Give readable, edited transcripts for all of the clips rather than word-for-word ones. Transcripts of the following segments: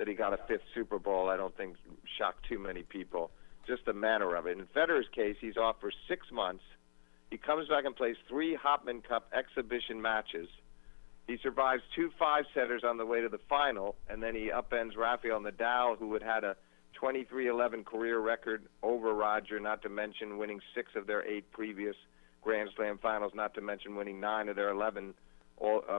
that he got a fifth Super Bowl, I don't think shocked too many people. Just the manner of it. In Federer's case, he's off for 6 months. He comes back and plays 3 Hopman Cup exhibition matches. He survives 2 5-setters on the way to the final, and then he upends Rafael Nadal, who had had a 23-11 career record over Roger, not to mention winning 6 of their 8 previous Grand Slam finals, not to mention winning 9 of their 11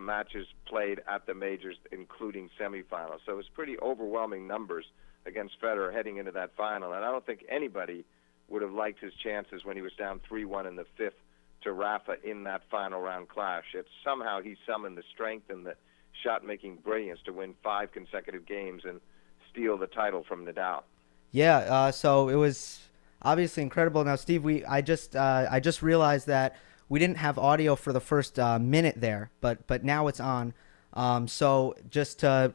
matches played at the majors, including semifinals. So it was pretty overwhelming numbers against Federer heading into that final, and I don't think anybody would have liked his chances when he was down 3-1 in the 5th to Rafa in that final round clash. It's somehow he summoned the strength and the shot-making brilliance to win 5 consecutive games and steal the title from Nadal. Yeah, so it was obviously incredible. Now, Steve, I just realized that we didn't have audio for the first minute there, but now it's on. So just to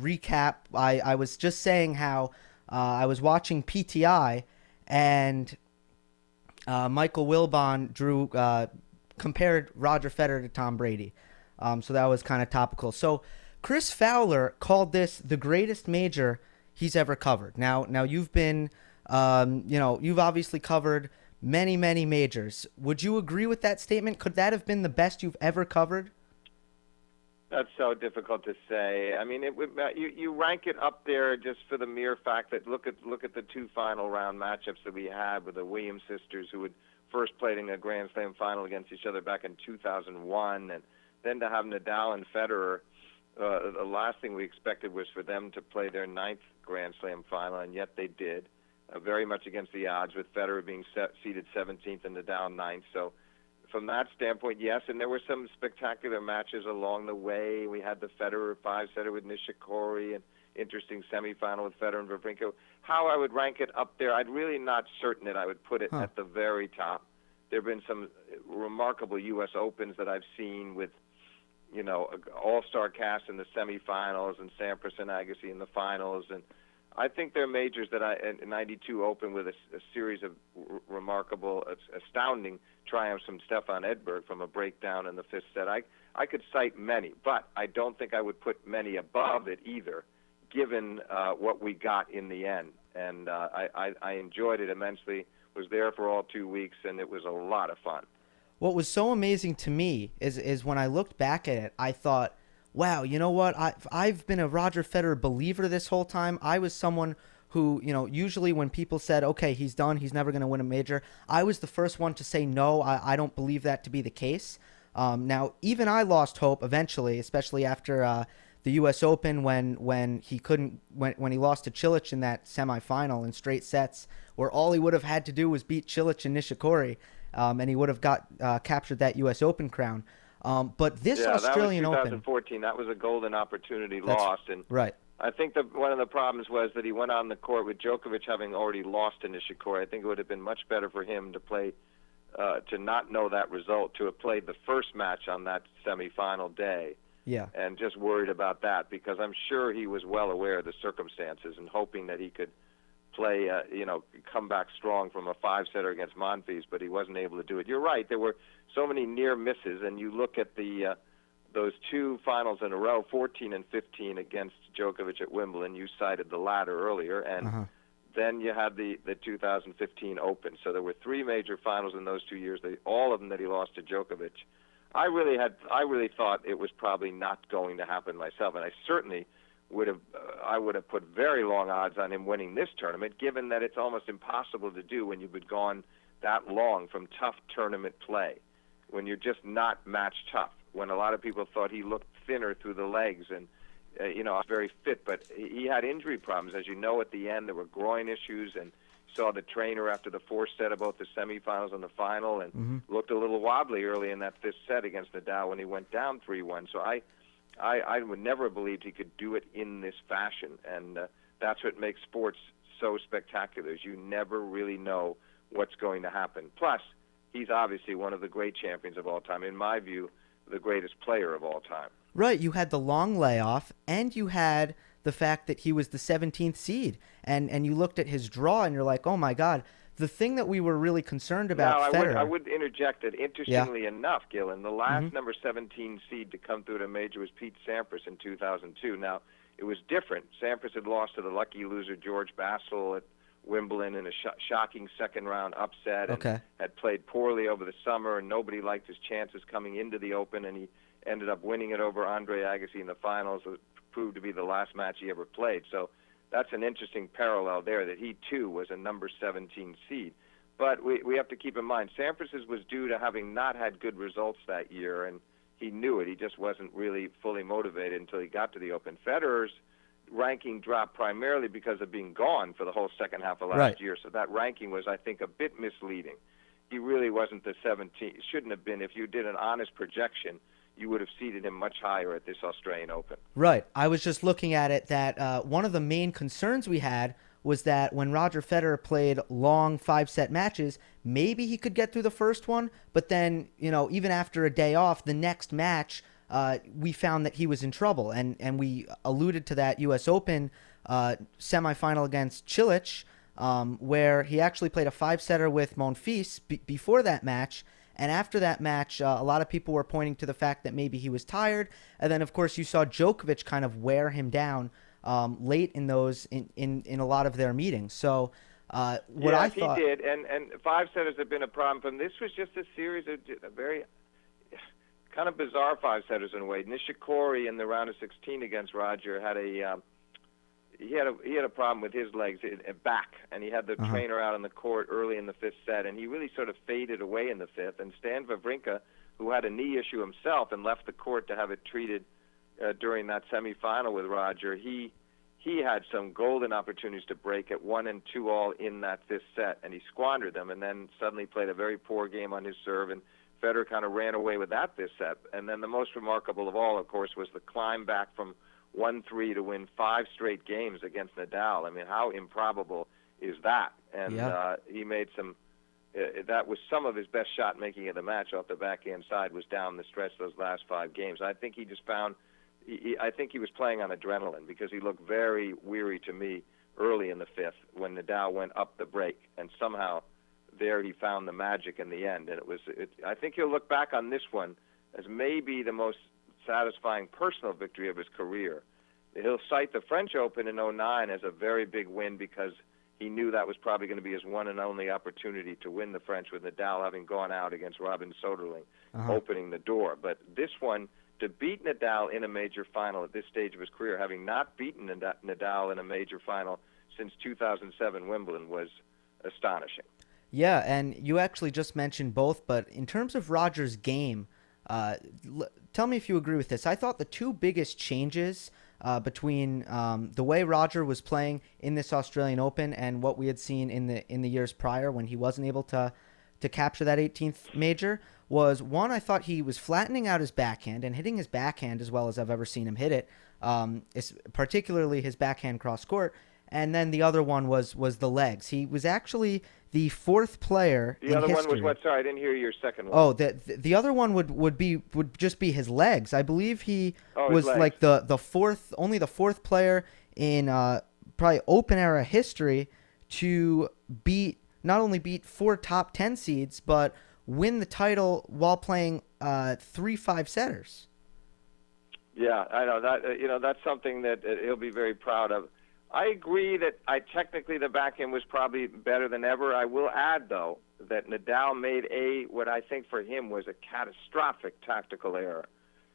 recap, I was just saying how I was watching PTI and Michael Wilbon compared Roger Federer to Tom Brady. So that was kind of topical. So Chris Fowler called this the greatest major he's ever covered. Now you've been, you've obviously covered many majors. Would you agree with that statement? Could that have been the best you've ever covered? That's so difficult to say. I mean, you rank it up there just for the mere fact that look at the 2 final round matchups that we had with the Williams sisters, who had first played in a Grand Slam final against each other back in 2001, and then to have Nadal and Federer. The last thing we expected was for them to play their 9th Grand Slam final, and yet they did, very much against the odds, with Federer being seeded 17th and Nadal 9th. So from that standpoint, yes, and there were some spectacular matches along the way. We had the Federer 5-setter with Nishikori, and interesting semifinal with Federer and Wawrinka. How I would rank it up there, I'm really not certain that I would put it at the very top. There have been some remarkable U.S. Opens that I've seen with, all-star cast in the semifinals and Sampras and Agassi in the finals, and I think they're majors that in 92 Open with a series of remarkable, astounding triumphs from Stefan Edberg from a breakdown in the 5th set. I could cite many, but I don't think I would put many above it either, given what we got in the end. And I enjoyed it immensely, was there for all 2 weeks, and it was a lot of fun. What was so amazing to me is when I looked back at it, I thought, wow, you know what? I've been a Roger Federer believer this whole time. I was someone who, usually when people said, okay, he's done, he's never going to win a major, I was the first one to say, no, I don't believe that to be the case. Now, even I lost hope eventually, especially after the U.S. Open when he lost to Cilic in that semifinal in straight sets, where all he would have had to do was beat Cilic and Nishikori, and he would have captured that U.S. Open crown. But this Australian Open, 2014, that was a golden opportunity lost, and right. I think that one of the problems was that he went on the court with Djokovic having already lost to Nishikori. I think it would have been much better for him to play, to not know that result, to have played the first match on that semifinal day. Yeah. And just worried about that, because I'm sure he was well aware of the circumstances and hoping that he could play, come back strong from a 5-setter against Monfils, but he wasn't able to do it. You're right. There were so many near misses, and you look at those 2 finals in a row, 14 and 15 against Djokovic at Wimbledon. You cited the latter earlier, and then you had the 2015 Open. So there were 3 major finals in those 2 years, all of them that he lost to Djokovic. I really thought it was probably not going to happen myself, and I certainly would have put very long odds on him winning this tournament, given that it's almost impossible to do when you've been gone that long from tough tournament play, when you're just not match tough, when a lot of people thought he looked thinner through the legs and, very fit, but he had injury problems. As you know, at the end, there were groin issues, and saw the trainer after the 4th set of both the semifinals and the final, and looked a little wobbly early in that 5th set against Nadal when he went down 3-1. So I would never have believed he could do it in this fashion, and that's what makes sports so spectacular, is you never really know what's going to happen. Plus, he's obviously one of the great champions of all time. In my view, the greatest player of all time. Right. You had the long layoff, and you had the fact that he was the 17th seed, and you looked at his draw, and you're like, oh, my God. The thing that we were really concerned about, Federer. I would interject that, interestingly enough, Gillen, the last number 17 seed to come through at a major was Pete Sampras in 2002. Now, it was different. Sampras had lost to the lucky loser George Bassel at Wimbledon in a shocking second-round upset, and Okay. had played poorly over the summer, and nobody liked his chances coming into the Open, and he ended up winning it over Andre Agassi in the finals. It proved to be the last match he ever played. So that's an interesting parallel there, that he, too, was a number 17 seed. But we have to keep in mind, Sampras was due to having not had good results that year, and he knew it. He just wasn't really fully motivated until he got to the Open. Federer's ranking dropped primarily because of being gone for the whole second half of last year. So that ranking was, I think, a bit misleading. He really wasn't the 17. Shouldn't have been. If you did an honest projection, you would have seeded him much higher at this Australian Open. Right. I was just looking at it that one of the main concerns we had was that when Roger Federer played long 5-set matches, maybe he could get through the first one, but then, even after a day off, the next match, we found that he was in trouble. And we alluded to that U.S. Open semifinal against Cilic, where he actually played a 5-setter with Monfils before that match. And after that match, a lot of people were pointing to the fact that maybe he was tired. And then, of course, you saw Djokovic kind of wear him down late in those in a lot of their meetings. So I thought he did, and 5-setters have been a problem for him. This was just a series of very kind of bizarre 5-setters in a way. Nishikori in the round of 16 against Roger had he had a problem with his legs back, and he had the trainer out on the court early in the 5th set, and he really sort of faded away in the 5th. And Stan Wawrinka, who had a knee issue himself and left the court to have it treated during that semifinal with Roger, he had some golden opportunities to break at 1 and 2 all in that 5th set, and he squandered them, and then suddenly played a very poor game on his serve, and Federer kind of ran away with that 5th set. And then the most remarkable of all, of course, was the climb back from 1-3 to win 5 straight games against Nadal. I mean, how improbable is that? And he made some. That was some of his best shot making of the match off the backhand side, was down the stretch those last 5 games. I think he just found. I think he was playing on adrenaline, because he looked very weary to me early in the 5th when Nadal went up the break, and somehow there he found the magic in the end. And I think he'll look back on this one as maybe the most satisfying personal victory of his career. He'll cite the French Open in 2009 as a very big win, because he knew that was probably going to be his one and only opportunity to win the French, with Nadal having gone out against Robin Soderling, opening the door. But this one, to beat Nadal in a major final at this stage of his career, having not beaten Nadal in a major final since 2007 Wimbledon, was astonishing. Yeah, and you actually just mentioned both, but in terms of Roger's game, tell me if you agree with this. I thought the two biggest changes between the way Roger was playing in this Australian Open and what we had seen in the years prior, when he wasn't able to capture that 18th major, was, one, I thought he was flattening out his backhand and hitting his backhand as well as I've ever seen him hit it, particularly his backhand cross court. And then the other one was the legs. He was actually the 4th player in history. The other one was what? Sorry, I didn't hear your second one. Oh, the other one would just be his legs. I believe he was like the 4th, only the 4th player in probably Open era history to not only beat 4 top 10 seeds, but win the title while playing 3 5-setters. Yeah, I know that. That's something that he'll be very proud of. I agree that technically the backhand was probably better than ever. I will add, though, that Nadal made what I think for him was a catastrophic tactical error,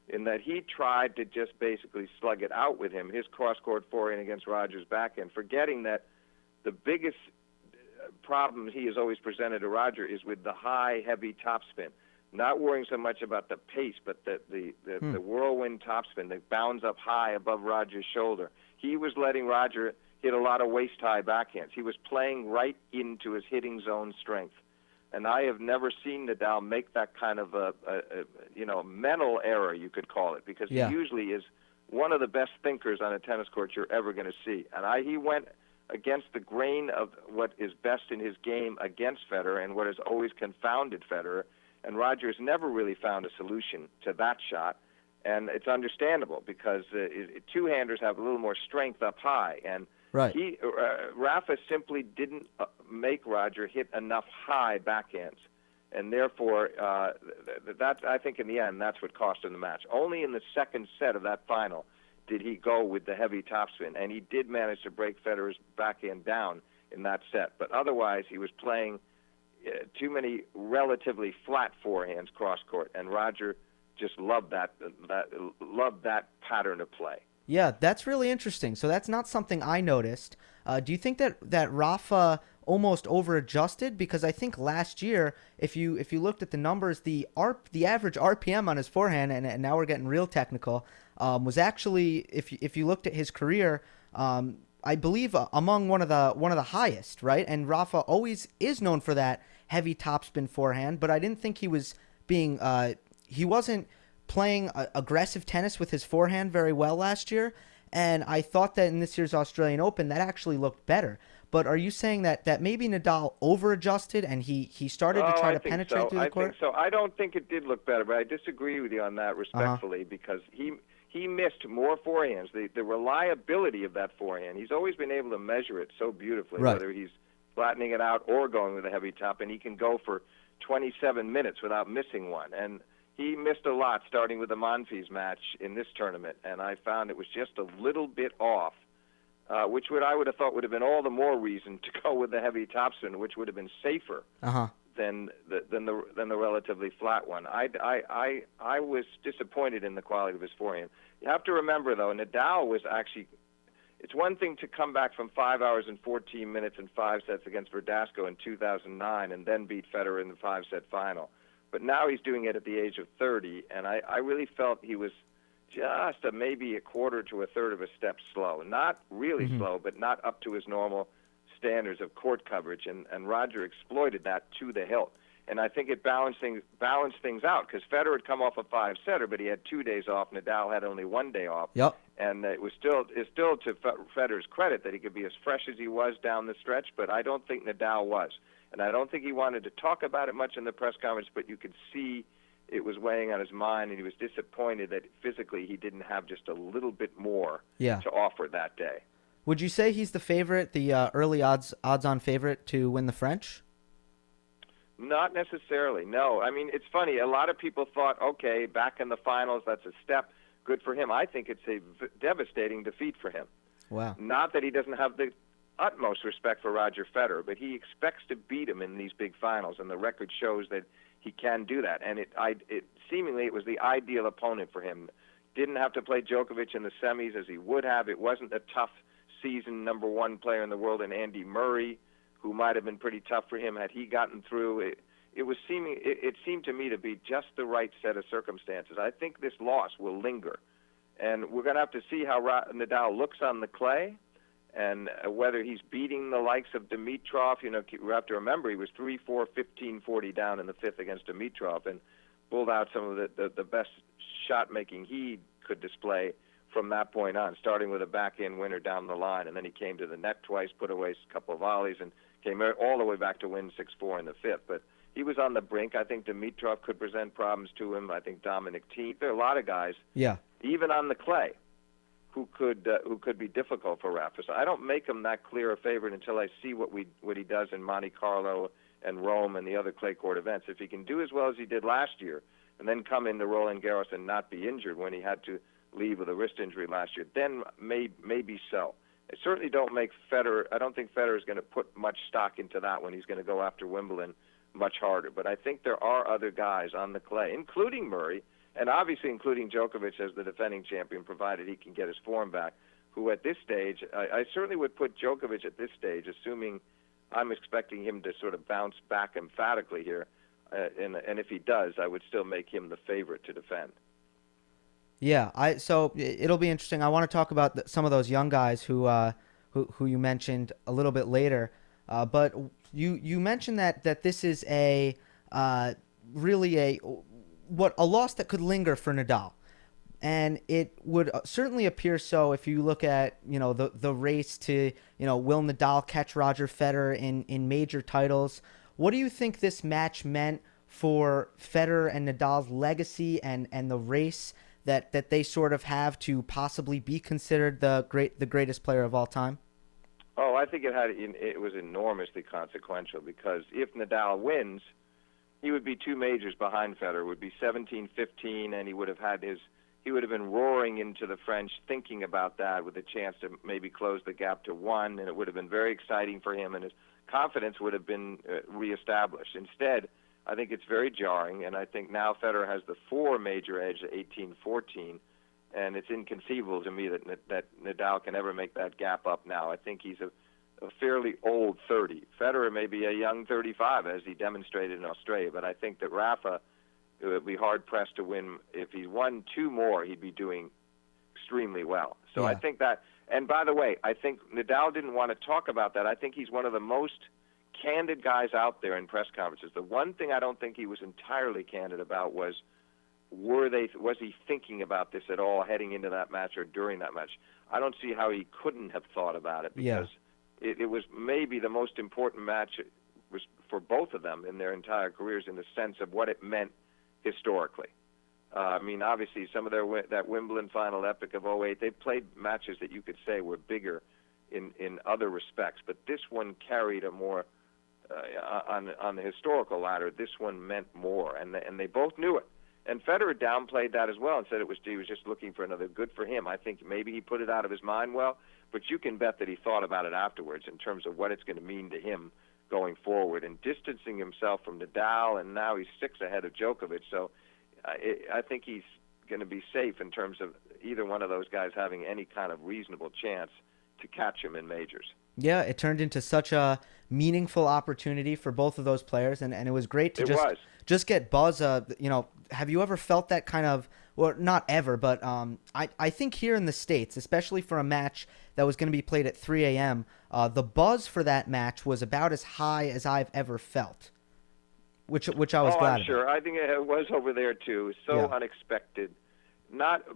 in that he tried to just basically slug it out with him, his cross-court forehand against Roger's backhand, forgetting that the biggest problem he has always presented to Roger is with the high, heavy topspin. Not worrying so much about the pace, but the whirlwind topspin that bounds up high above Roger's shoulder. He was letting Roger hit a lot of waist-high backhands. He was playing right into his hitting zone strength. And I have never seen Nadal make that kind of a mental error, you could call it, because he usually is one of the best thinkers on a tennis court you're ever going to see. And he went against the grain of what is best in his game against Federer and what has always confounded Federer. And Roger's never really found a solution to that shot. And it's understandable, because two-handers have a little more strength up high. And Rafa simply didn't make Roger hit enough high backhands. And therefore, I think in the end, that's what cost him the match. Only in the second set of that final did he go with the heavy topspin, and he did manage to break Federer's backhand down in that set. But otherwise, he was playing too many relatively flat forehands cross court, and Roger just loved that pattern of play. Yeah, that's really interesting. So that's not something I noticed. Do you think that Rafa almost over-adjusted? Because I think last year, if you looked at the numbers, the average RPM on his forehand, and now we're getting real technical, was actually, if you looked at his career, I believe among one of the highest, right? And Rafa always is known for that heavy topspin forehand, but I didn't think he was being he wasn't playing aggressive tennis with his forehand very well last year, and I thought that in this year's Australian Open that actually looked better. But are you saying that maybe Nadal over-adjusted and he started to try to penetrate through the court? I think so. I don't think it did look better, but I disagree with you on that respectfully because he missed more forehands. The reliability of that forehand, he's always been able to measure it so beautifully, right, whether he's flattening it out or going with a heavy top, and he can go for 27 minutes without missing one. And he missed a lot starting with the Monfils match in this tournament, and I found it was just a little bit off, which I would have thought would have been all the more reason to go with the heavy topspin, which would have been safer than the relatively flat one. I was disappointed in the quality of his forehand. You have to remember, though, Nadal was actually. It's one thing to come back from 5 hours and 14 minutes and 5 sets against Verdasco in 2009 and then beat Federer in the 5-set final. But now he's doing it at the age of 30, and I really felt he was just maybe a quarter to a third of a step slow. Not really slow, but not up to his normal standards of court coverage, and Roger exploited that to the hilt. And I think it balanced things out because Federer had come off a 5-setter, but he had 2 days off. Nadal had only 1 day off. Yep. And it's still to Federer's credit that he could be as fresh as he was down the stretch, but I don't think Nadal was. And I don't think he wanted to talk about it much in the press conference, but you could see it was weighing on his mind, and he was disappointed that physically he didn't have just a little bit more to offer that day. Would you say he's the favorite, the early odds-on favorite to win the French? Not necessarily, no. I mean, it's funny. A lot of people thought, okay, back in the finals, that's a step. Good for him. I think it's a devastating defeat for him. Wow. Not that he doesn't have the utmost respect for Roger Federer, but he expects to beat him in these big finals, and the record shows that he can do that. And seemingly it was the ideal opponent for him. Didn't have to play Djokovic in the semis as he would have. It wasn't a tough season number one player in the world in Andy Murray, who might have been pretty tough for him had he gotten through. It seemed to me to be just the right set of circumstances. I think this loss will linger, and we're going to have to see how Nadal looks on the clay, and whether he's beating the likes of Dimitrov. You know, we have to remember he was 3-4, 15-40 down in the fifth against Dimitrov, and pulled out some of the best shot making he could display from that point on, starting with a backhand winner down the line, and then he came to the net twice, put away a couple of volleys, and came all the way back to win 6-4 in the fifth. But he was on the brink. I think Dimitrov could present problems to him. I think Dominic Thiem. There are a lot of guys, even on the clay, who could be difficult for Rafa. So I don't make him that clear a favorite until I see what he does in Monte Carlo and Rome and the other clay court events. If he can do as well as he did last year, and then come into Roland Garros and not be injured when he had to leave with a wrist injury last year, then maybe so. I certainly don't make Federer. I don't think Federer is going to put much stock into that when he's going to go after Wimbledon much harder. But I think there are other guys on the clay, including Murray, and obviously including Djokovic as the defending champion, provided he can get his form back, who at this stage, I certainly would put Djokovic at this stage, assuming I'm expecting him to sort of bounce back emphatically here. And if he does, I would still make him the favorite to defend. Yeah, so it'll be interesting. I want to talk about some of those young guys who you mentioned a little bit later. But you mentioned that this is really a loss that could linger for Nadal, and it would certainly appear so if you look at the race to will Nadal catch Roger Federer in major titles. What do you think this match meant for Federer and Nadal's legacy and the race that they sort of have to possibly be considered the greatest player of all time? Oh, I think it was enormously consequential, because if Nadal wins, he would be 2 majors behind Federer, would be 17-15, and he would have had he would have been roaring into the French, thinking about that with a chance to maybe close the gap to 1, and it would have been very exciting for him, and his confidence would have been reestablished. Instead, I think it's very jarring, and I think now Federer has the 4 major edge at 18-14, and it's inconceivable to me that Nadal can ever make that gap up now. I think he's a fairly old 30. Federer may be a young 35, as he demonstrated in Australia, but I think that Rafa would be hard-pressed to win. If he won 2 more, he'd be doing extremely well. So yeah. I think that, and by the way, I think Nadal didn't want to talk about that. I think he's one of the most candid guys out there in press conferences. The one thing I don't think he was entirely candid about was he thinking about this at all heading into that match or during that match. I don't see how he couldn't have thought about it, because it was maybe the most important match was for both of them in their entire careers, in the sense of what it meant historically. I mean, obviously, some of that Wimbledon final epic of '08, they played matches that you could say were bigger in other respects, but this one carried a more on the historical ladder. This one meant more, and they both knew it. And Federer downplayed that as well and said he was just looking for another. Good for him. I think maybe he put it out of his mind well, but you can bet that he thought about it afterwards in terms of what it's going to mean to him going forward, and distancing himself from Nadal, and now he's 6 ahead of Djokovic. So I think he's going to be safe in terms of either one of those guys having any kind of reasonable chance to catch him in majors. Yeah, it turned into such a meaningful opportunity for both of those players, and it was great to just get buzz. Have you ever felt that kind of, well, not ever, but I think here in the States, especially for a match that was going to be played at 3 a.m., the buzz for that match was about as high as I've ever felt, which I was glad I'm sure. about. I think it was over there too. So unexpected.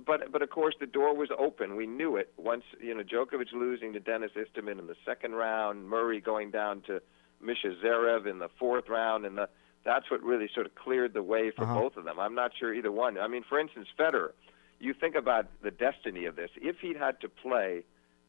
But of course the door was open. We knew it once. Djokovic losing to Denis Istomin in the second round, Murray going down to Misha Zverev in the 4th round, and that's what really sort of cleared the way for both of them. I'm not sure either one. I mean, for instance, Federer. You think about the destiny of this. If he'd had to play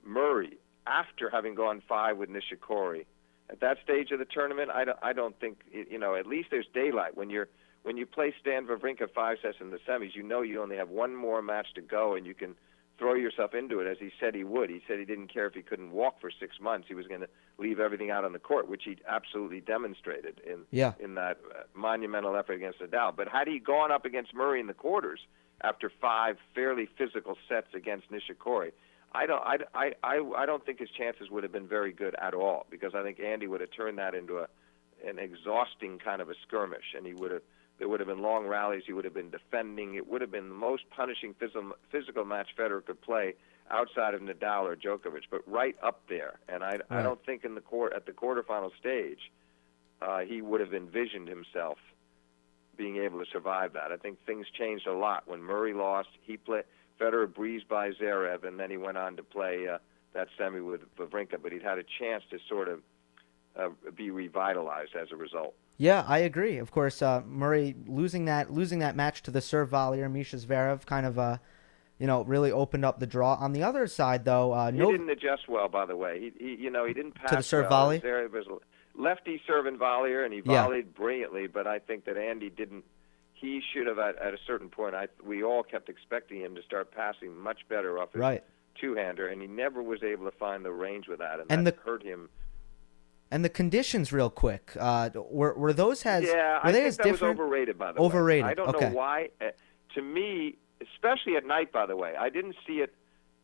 Murray after having gone 5 with Nishikori at that stage of the tournament, I don't think at least there's daylight when you play Stan Wawrinka 5 sets in the semis. You only have one more match to go, and you can throw yourself into it, as he said he would. He said he didn't care if he couldn't walk for 6 months. He was going to leave everything out on the court, which he absolutely demonstrated in that monumental effort against Nadal. But had he gone up against Murray in the quarters after 5 fairly physical sets against Nishikori, I don't think his chances would have been very good at all, because I think Andy would have turned that into an exhausting kind of a skirmish, and there would have been long rallies. He would have been defending. It would have been the most punishing physical match Federer could play outside of Nadal or Djokovic, but right up there. And I don't think at the quarterfinal stage he would have envisioned himself being able to survive that. I think things changed a lot when Murray lost. Federer breezed by Zverev, and then he went on to play that semi with Wawrinka, but he'd had a chance to sort of be revitalized as a result. Yeah, I agree. Of course, Murray losing that match to the serve volleyer Misha Zverev kind of really opened up the draw. On the other side, though, he didn't adjust well. By the way, he didn't pass to the serve well. volley. Zverev was lefty serve and volleyer, and he volleyed brilliantly. But I think that Andy didn't. He should have at a certain point. We all kept expecting him to start passing much better off his two-hander, and he never was able to find the range with that, and that hurt him. And the conditions, real quick, were those as I they think as that different? was overrated, by the overrated. way. I don't know why. To me, especially at night, by the way, I didn't see it.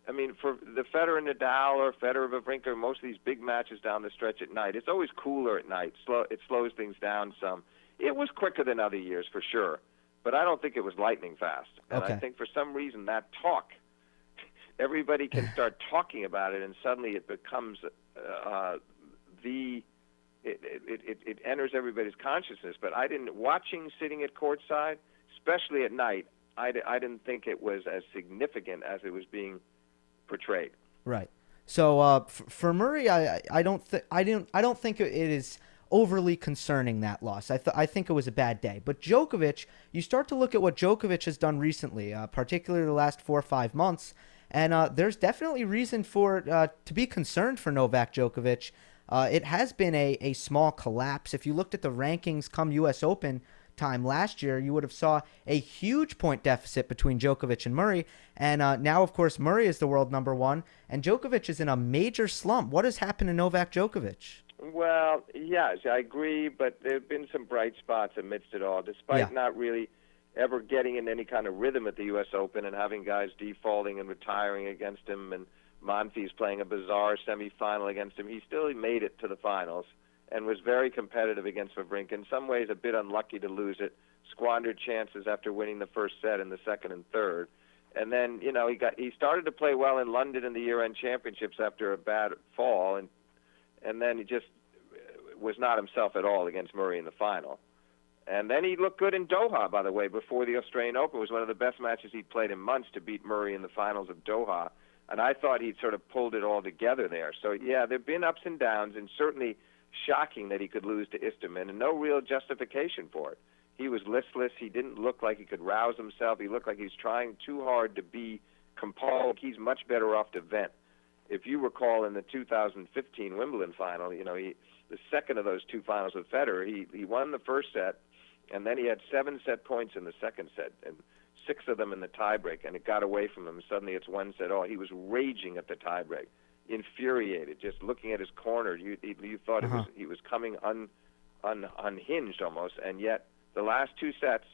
I mean, for the Federer Nadal or Federer Wawrinka, most of these big matches down the stretch at night, it's always cooler at night. It slows things down some. It was quicker than other years, for sure, but I don't think it was lightning fast. And I think for some reason that talk, everybody can start talking about it, and suddenly it becomes it enters everybody's consciousness. But sitting at courtside, especially at night, I didn't think it was as significant as it was being portrayed. Right. So for Murray, I don't think it is overly concerning, that loss. I think it was a bad day. But Djokovic, you start to look at what Djokovic has done recently, particularly the last 4 or 5 months, and there's definitely reason to be concerned for Novak Djokovic. It has been a small collapse. If you looked at the rankings come U.S. Open, time last year, you would have saw a huge point deficit between Djokovic and Murray. And now, of course, Murray is the world number one, and Djokovic is in a major slump. What has happened to Novak Djokovic? Well, yes, I agree, but there have been some bright spots amidst it all, despite not really ever getting in any kind of rhythm at the U.S. Open and having guys defaulting and retiring against him, and Monfils playing a bizarre semifinal against him. He still made it to the finals and was very competitive against Wawrinka. In some ways, a bit unlucky to lose it, squandered chances after winning the first set in the second and third. And then, he started to play well in London in the year-end championships after a bad fall, and then he just was not himself at all against Murray in the final. And then he looked good in Doha, by the way, before the Australian Open. It was one of the best matches he'd played in months to beat Murray in the finals of Doha. And I thought he'd sort of pulled it all together there. So, yeah, there have been ups and downs, and certainly shocking that he could lose to Istomin, and no real justification for it. He was listless. He didn't look like he could rouse himself. He looked like he was trying too hard to be composed. He's much better off to vent. If you recall in the 2015 Wimbledon final, the second of those two finals with Federer, he won the first set, and then he had 7 set points in the second set, and 6 of them in the tiebreak, and it got away from him. Suddenly it's 1 set all. He was raging at the tiebreak, infuriated, just looking at his corner. You thought he was coming unhinged almost, and yet the last 2 sets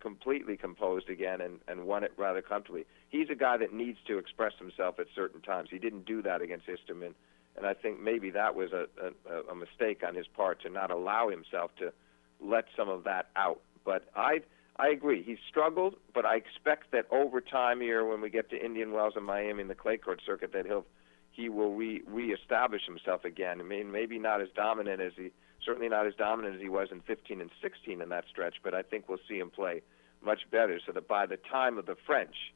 completely composed again and won it rather comfortably. He's a guy that needs to express himself at certain times. He didn't do that against Istomin, and I think maybe that was a mistake on his part to not allow himself to let some of that out. But I agree. He's struggled, but I expect that over time here, when we get to Indian Wells and Miami and the clay court circuit, that he will reestablish himself again. I mean, maybe not as dominant as certainly not as dominant as he was in 15 and 16 in that stretch, but I think we'll see him play much better, so that by the time of the French,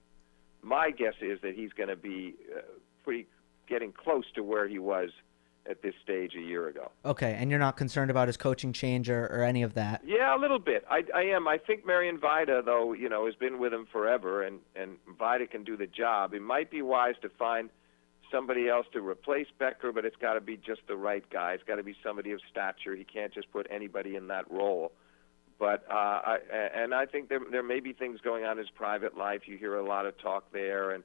my guess is that he's going to be getting close to where he was at this stage a year ago. Okay, and you're not concerned about his coaching change or any of that? Yeah, a little bit. I am. I think Marian Vida, though, has been with him forever, and Vida can do the job. It might be wise to find somebody else to replace Becker, but it's got to be just the right guy. It's got to be somebody of stature. He can't just put anybody in that role. But I think there may be things going on in his private life. You hear a lot of talk there, and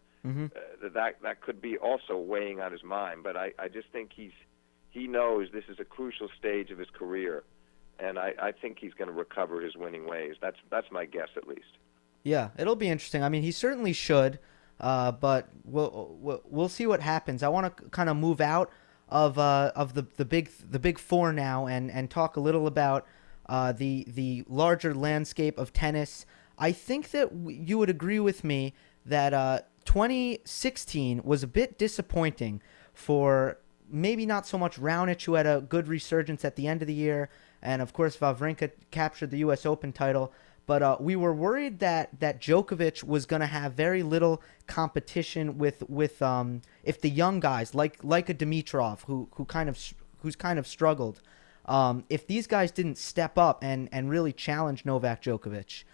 that could be also weighing on his mind. But I just think he knows this is a crucial stage of his career, and I think he's going to recover his winning ways. That's my guess, at least. Yeah, it'll be interesting. I mean, he certainly should, but we'll see what happens. I want to kind of move out of the big four now and talk a little about the larger landscape of tennis. I think that you would agree with me that 2016 was a bit disappointing for maybe not so much Raonic, who had a good resurgence at the end of the year, and of course Wawrinka captured the U.S. Open title. But we were worried that Djokovic was going to have very little competition with if the young guys like a Dimitrov who's kind of struggled. If these guys didn't step up and really challenge Novak Djokovic,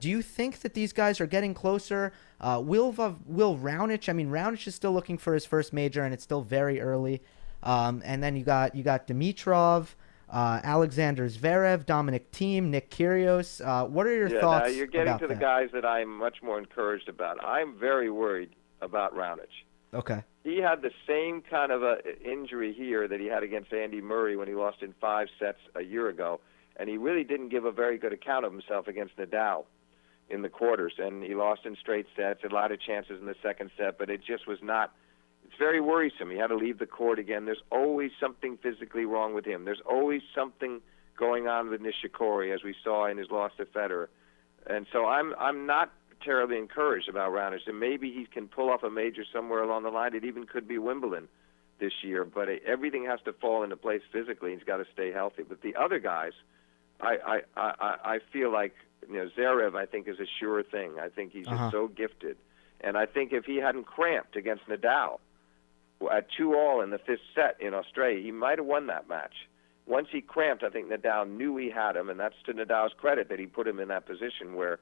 do you think that these guys are getting closer? Will Raonic? I mean, Raonic is still looking for his first major, and it's still very early. And then you got Dimitrov, Alexander Zverev, Dominic Thiem, Nick Kyrgios. What are your thoughts? Now you're getting about to the that? guys that I'm much more encouraged about. I'm very worried about Raonic. Okay. He had the same kind of a injury here that he had against Andy Murray when he lost in 5 sets a year ago, and he really didn't give a very good account of himself against Nadal in the quarters, and he lost in straight sets, a lot of chances in the second set, but it just was not. It's very worrisome. He had to leave the court again. There's always something physically wrong with him. There's always something going on with Nishikori, as we saw in his loss to Federer. And so I'm not terribly encouraged about Raonic. And maybe he can pull off a major somewhere along the line. It even could be Wimbledon this year. But everything has to fall into place physically. He's got to stay healthy. But the other guys, I feel like Zverev, I think, is a sure thing. I think he's just so gifted. And I think if he hadn't cramped against Nadal at 2-2 in the 5th set in Australia, he might have won that match. Once he cramped, I think Nadal knew he had him, and that's to Nadal's credit that he put him in that position where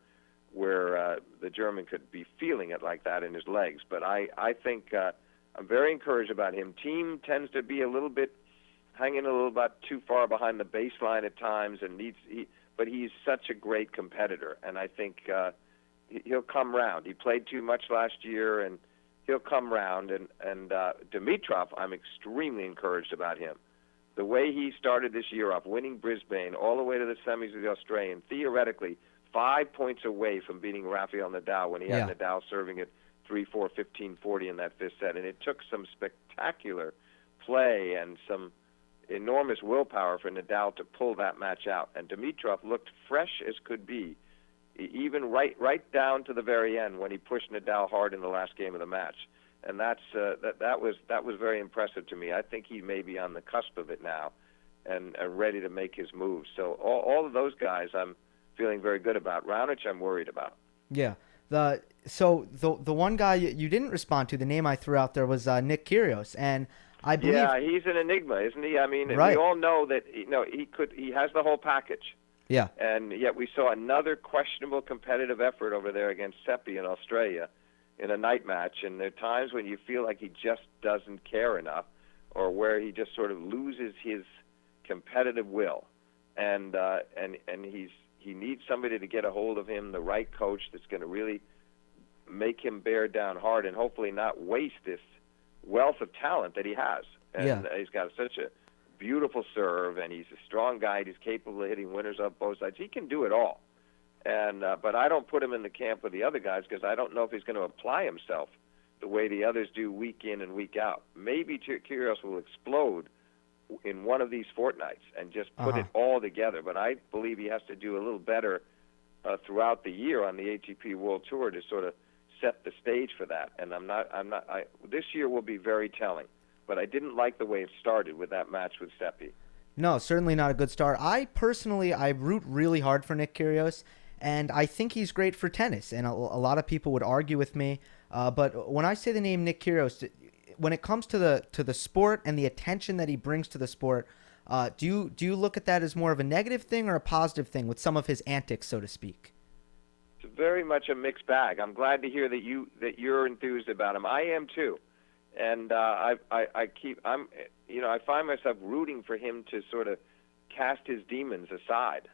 the German could be feeling it like that in his legs. But I think I'm very encouraged about him. Thiem tends to be hanging a little bit too far behind the baseline at times, and but he's such a great competitor, and I think he'll come round. He played too much last year, and he'll come round. And Dimitrov, I'm extremely encouraged about him. The way he started this year off, winning Brisbane all the way to the semis of the Australian, theoretically 5 points away from beating Rafael Nadal when he had Nadal serving at 3-4, 15-40 in that fifth set. And it took some spectacular play and some enormous willpower for Nadal to pull that match out. And Dimitrov looked fresh as could be, even right down to the very end when he pushed Nadal hard in the last game of the match. And that was very impressive to me. I think he may be on the cusp of it now, and ready to make his moves. So all of those guys, I'm feeling very good about. Raonic, I'm worried about. Yeah. The one guy you didn't respond to, the name I threw out there was Nick Kyrgios, and I believe. Yeah, he's an enigma, isn't he? I mean, right. We all know that he has the whole package. Yeah. And yet we saw another questionable competitive effort over there against Seppi in Australia in a night match, and there are times when you feel like he just doesn't care enough, or where he just sort of loses his competitive will, and he needs somebody to get a hold of him, the right coach that's going to really make him bear down hard and hopefully not waste this wealth of talent that he has. And he's got such a beautiful serve, and he's a strong guy. He's capable of hitting winners up both sides. He can do it all. And but I don't put him in the camp with the other guys because I don't know if he's going to apply himself the way the others do week in and week out. Maybe Kyrgios will explode in one of these fortnights and just put it all together. But I believe he has to do a little better throughout the year on the ATP World Tour to sort of set the stage for that. And this year will be very telling. But I didn't like the way it started with that match with Seppi. No, certainly not a good start. I root really hard for Nick Kyrgios, and I think he's great for tennis. And a lot of people would argue with me. But when I say the name Nick Kyrgios, when it comes to the sport and the attention that he brings to the sport, do you look at that as more of a negative thing or a positive thing with some of his antics, so to speak? It's very much a mixed bag. I'm glad to hear that you're enthused about him. I am too. And I find myself rooting for him to sort of cast his demons aside.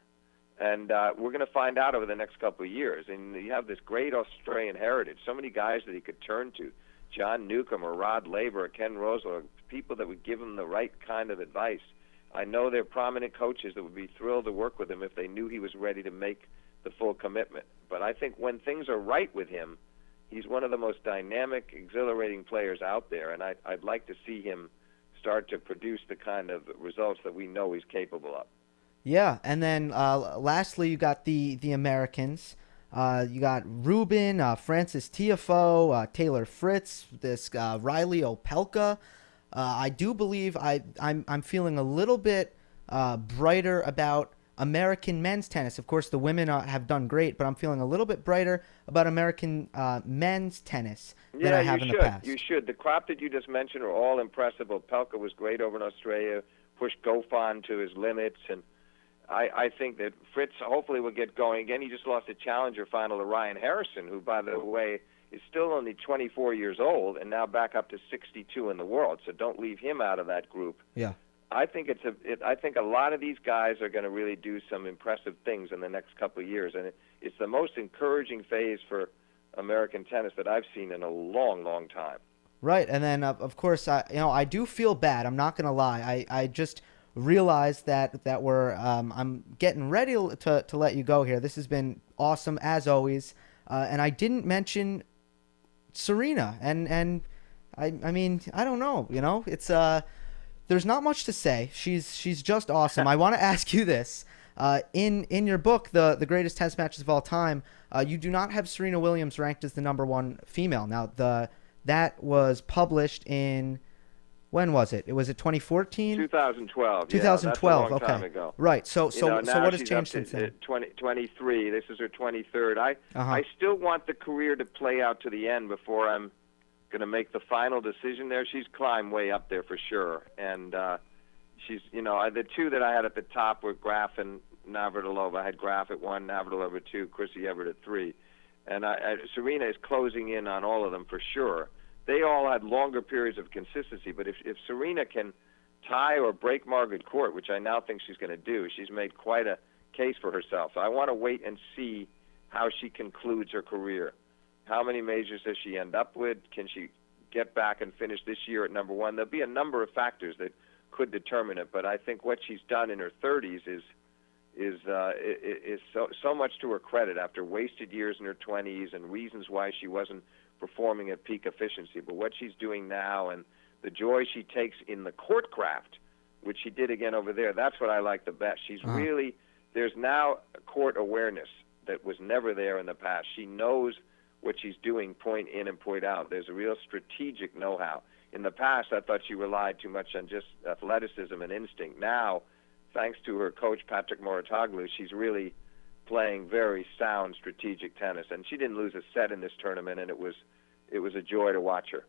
And we're going to find out over the next couple of years. And you have this great Australian heritage, so many guys that he could turn to, John Newcomb or Rod Laver or Ken Rosler, people that would give him the right kind of advice. I know there are prominent coaches that would be thrilled to work with him if they knew he was ready to make the full commitment. But I think when things are right with him, he's one of the most dynamic, exhilarating players out there, and I'd like to see him start to produce the kind of results that we know he's capable of. Yeah, and then lastly, you got the Americans. You got Rubin, Francis Tiafoe, Taylor Fritz, this Riley Opelka. I do believe I'm feeling a little bit brighter about American men's tennis. Of course, the women have done great, but I'm feeling a little bit brighter about American men's tennis than I have in the past. You should. The crop that you just mentioned are all impressive. Opelka was great over in Australia, pushed Goffin to his limits, and I think that Fritz hopefully will get going again. He just lost a challenger final to Ryan Harrison, who, by the way, is still only 24 years old and now back up to 62 in the world. So don't leave him out of that group. Yeah. I think I think a lot of these guys are going to really do some impressive things in the next couple of years, and it's the most encouraging phase for American tennis that I've seen in a long, long time. Right, and then of course I do feel bad. I'm not going to lie. I just realized that we're I'm getting ready to let you go here. This has been awesome as always, and I didn't mention Serena, and I mean I don't know. It's There's not much to say. She's just awesome. I want to ask you this. In your book, the greatest tennis matches of all time, you do not have Serena Williams ranked as the #1 female. Now, that was published in, when was it? Was it 2014? 2012. 2012. Yeah, that's a long okay. time ago. Right. So what has changed since then? 23. This is her 23rd. I still want the career to play out to the end before I'm going to make the final decision there. She's climbed way up there for sure, and she's the two that I had at the top were Graf and Navratilova. I had Graf at 1, Navratilova at 2, Chrissy Everett at 3, and Serena is closing in on all of them for sure. They all had longer periods of consistency, but if Serena can tie or break Margaret Court, which I now think she's going to do, she's made quite a case for herself. So I want to wait and see how she concludes her career. How many majors does she end up with? Can she get back and finish this year at number one? There'll be a number of factors that could determine it, but I think what she's done in her 30s is so much to her credit after wasted years in her 20s and reasons why she wasn't performing at peak efficiency. But what she's doing now and the joy she takes in the court craft, which she did again over there, that's what I like the best. She's really, there's now court awareness that was never there in the past. She knows what she's doing point in and point out. There's a real strategic know-how. In the past, I thought she relied too much on just athleticism and instinct. Now, thanks to her coach, Patrick Mouratoglou, she's really playing very sound strategic tennis. And she didn't lose a set in this tournament, and it was a joy to watch her.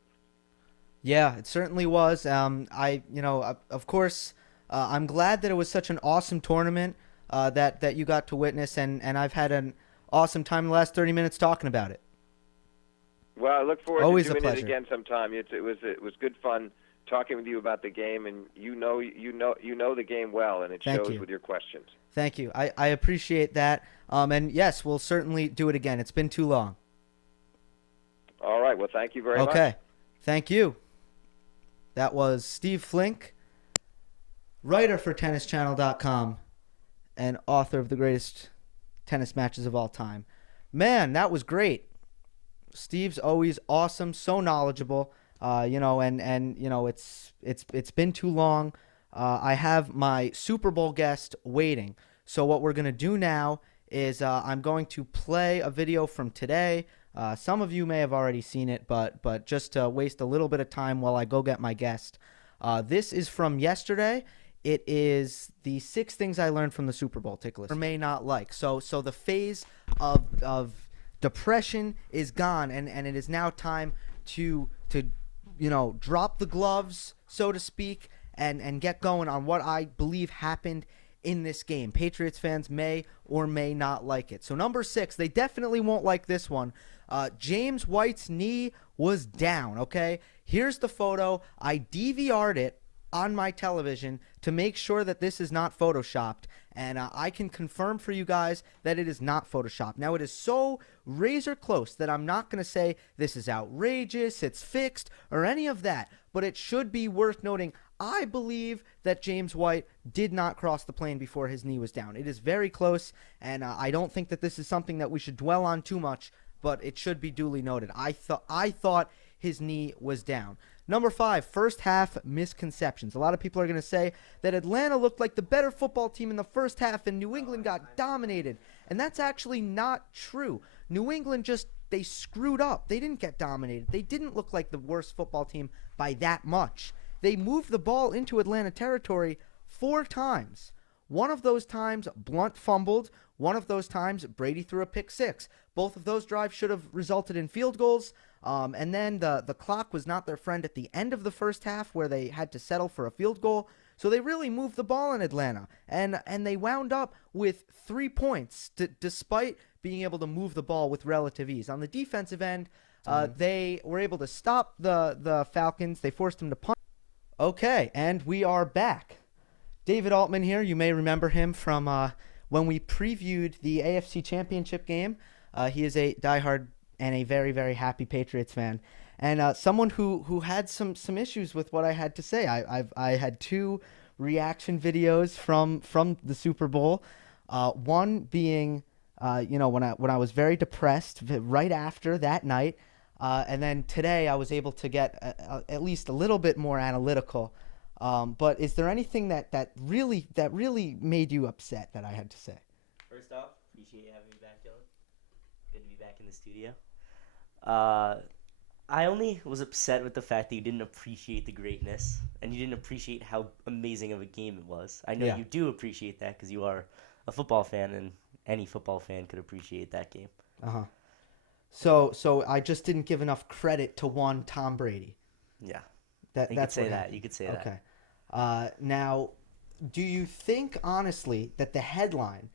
Yeah, it certainly was. Of course, I'm glad that it was such an awesome tournament that you got to witness, and I've had an awesome time in the last 30 minutes talking about it. Well, I look forward Always to doing a it pleasure. again sometime. It was good fun talking with you about the game, and you know the game well, and it Thank shows you. with your questions. Thank you. I appreciate that. And yes, we'll certainly do it again. It's been too long. All right. Well, thank you very much. Okay. Thank you. That was Steve Flink, writer for TennisChannel.com and author of the greatest tennis matches of all time. Man, that was great. Steve's always awesome, so knowledgeable. It's been too long. I have my Super Bowl guest waiting. So what we're gonna do now is I'm going to play a video from today. Some of you may have already seen it, but just to waste a little bit of time while I go get my guest. This is from yesterday. It is the 6 things I learned from the Super Bowl. Take a listen. Or may not like. So the phase of depression is gone, and it is now time to drop the gloves, so to speak, and get going on what I believe happened in this game. Patriots fans may or may not like it. So number 6, they definitely won't like this one. James White's knee was down, okay? Here's the photo. I DVR'd it on my television to make sure that this is not photoshopped, and I can confirm for you guys that it is not photoshopped. Now, it is so razor close that I'm not going to say this is outrageous, it's fixed, or any of that, but it should be worth noting. I believe that James White did not cross the plane before his knee was down. It is very close, and I don't think that this is something that we should dwell on too much, but it should be duly noted. I thought his knee was down. Number 5, first half misconceptions. A lot of people are going to say that Atlanta looked like the better football team in the first half and New England got dominated. And that's actually not true. New England they screwed up. They didn't get dominated. They didn't look like the worst football team by that much. They moved the ball into Atlanta territory 4 times. One of those times, Blunt fumbled. One of those times, Brady threw a pick 6. Both of those drives should have resulted in field goals. And then the clock was not their friend at the end of the first half where they had to settle for a field goal. So they really moved the ball in Atlanta. And they wound up with 3 points despite being able to move the ball with relative ease. On the defensive end, they were able to stop the Falcons. They forced them to punt. Okay, and we are back. David Altman here. You may remember him from when we previewed the AFC Championship game. He is a diehard and a very, very happy Patriots fan, and someone who had some issues with what I had to say. I had 2 reaction videos from the Super Bowl. One being, when I was very depressed right after that night, and then today I was able to get at least a little bit more analytical. But is there anything that really made you upset that I had to say? First off, appreciate having me back, Dylan. Good to be back in the studio. I only was upset with the fact that you didn't appreciate the greatness and you didn't appreciate how amazing of a game it was. I know you do appreciate that because you are a football fan, and any football fan could appreciate that game. Uh-huh. So I just didn't give enough credit to one Tom Brady. Yeah. That's you could say that. Okay. Now, do you think, honestly, that the headline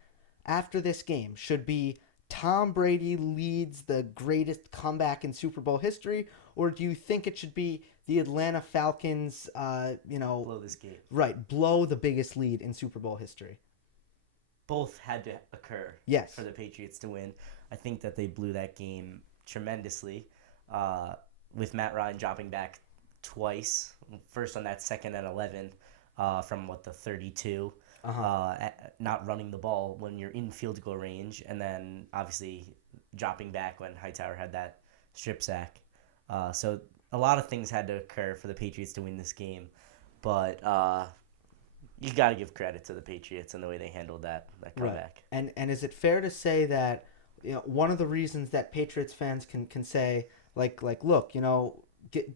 after this game should be Tom Brady leads the greatest comeback in Super Bowl history, or do you think it should be the Atlanta Falcons, blow this game? Right, blow the biggest lead in Super Bowl history? both had to occur Yes. for the Patriots to win. I think that they blew that game tremendously, with Matt Ryan dropping back twice. First on that 2nd and 11 from the 32. Not running the ball when you're in field goal range, and then obviously dropping back when Hightower had that strip sack. So a lot of things had to occur for the Patriots to win this game, but you got to give credit to the Patriots and the way they handled that comeback. Right. And is it fair to say that one of the reasons that Patriots fans can say like look,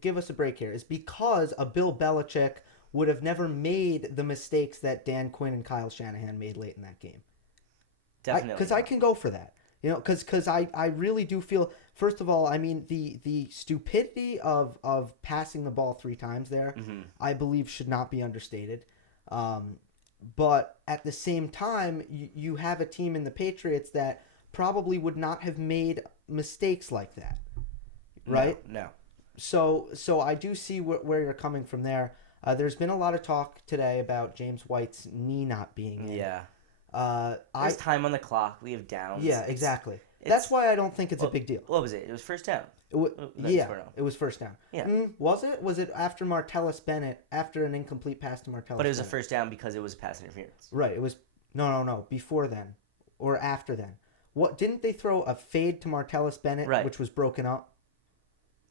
give us a break here is because a Bill Belichick would have never made the mistakes that Dan Quinn and Kyle Shanahan made late in that game. Definitely. Because I can go for that. Because I really do feel, first of all, I mean, the stupidity of passing the ball 3 times there, I believe should not be understated. But at the same time, you have a team in the Patriots that probably would not have made mistakes like that. Right? No. So I do see where you're coming from there. There's been a lot of talk today about James White's knee not being in. Yeah. There's time on the clock. We have downs. Yeah, exactly. That's why I don't think it's a big deal. What was it? It was first down. It was first down. Yeah. Was it? Was it after Martellus Bennett, after an incomplete pass to Martellus But it was Bennett? a first down because it was pass interference. Right. It was no. Before then, or after then. What didn't they throw a fade to Martellus Bennett, which was broken up?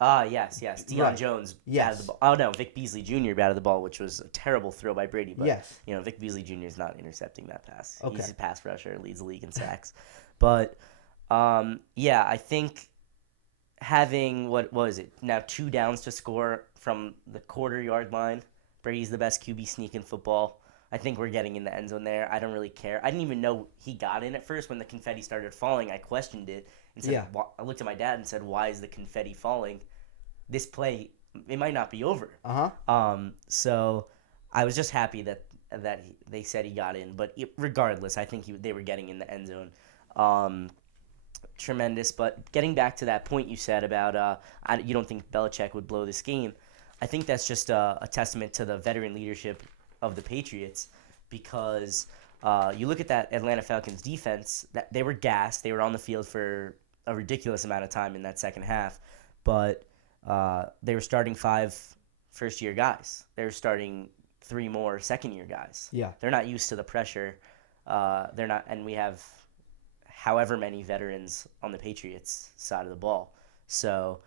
Yes. Deion Jones batted the ball. Oh, no, Vic Beasley Jr. batted the ball, which was a terrible throw by Brady. But, Vic Beasley Jr. is not intercepting that pass. Okay. He's a pass rusher, leads the league in sacks. But, I think having, what was it, now 2 downs to score from the quarter-yard line. Brady's the best QB sneak in football. I think we're getting in the end zone there. I don't really care. I didn't even know he got in at first. When the confetti started falling, I questioned it. And said, I looked at my dad and said, why is the confetti falling? This play, it might not be over. So I was just happy that they said he got in. But regardless, I think they were getting in the end zone. Tremendous. But getting back to that point you said about you don't think Belichick would blow this game, I think that's just a testament to the veteran leadership of the Patriots, because you look at that Atlanta Falcons defense, that they were gassed. They were on the field for a ridiculous amount of time in that second half, but they were starting 5 first-year guys. They were starting 3 more second-year guys. Yeah. They're not used to the pressure. They're not, and we have however many veterans on the Patriots side of the ball. So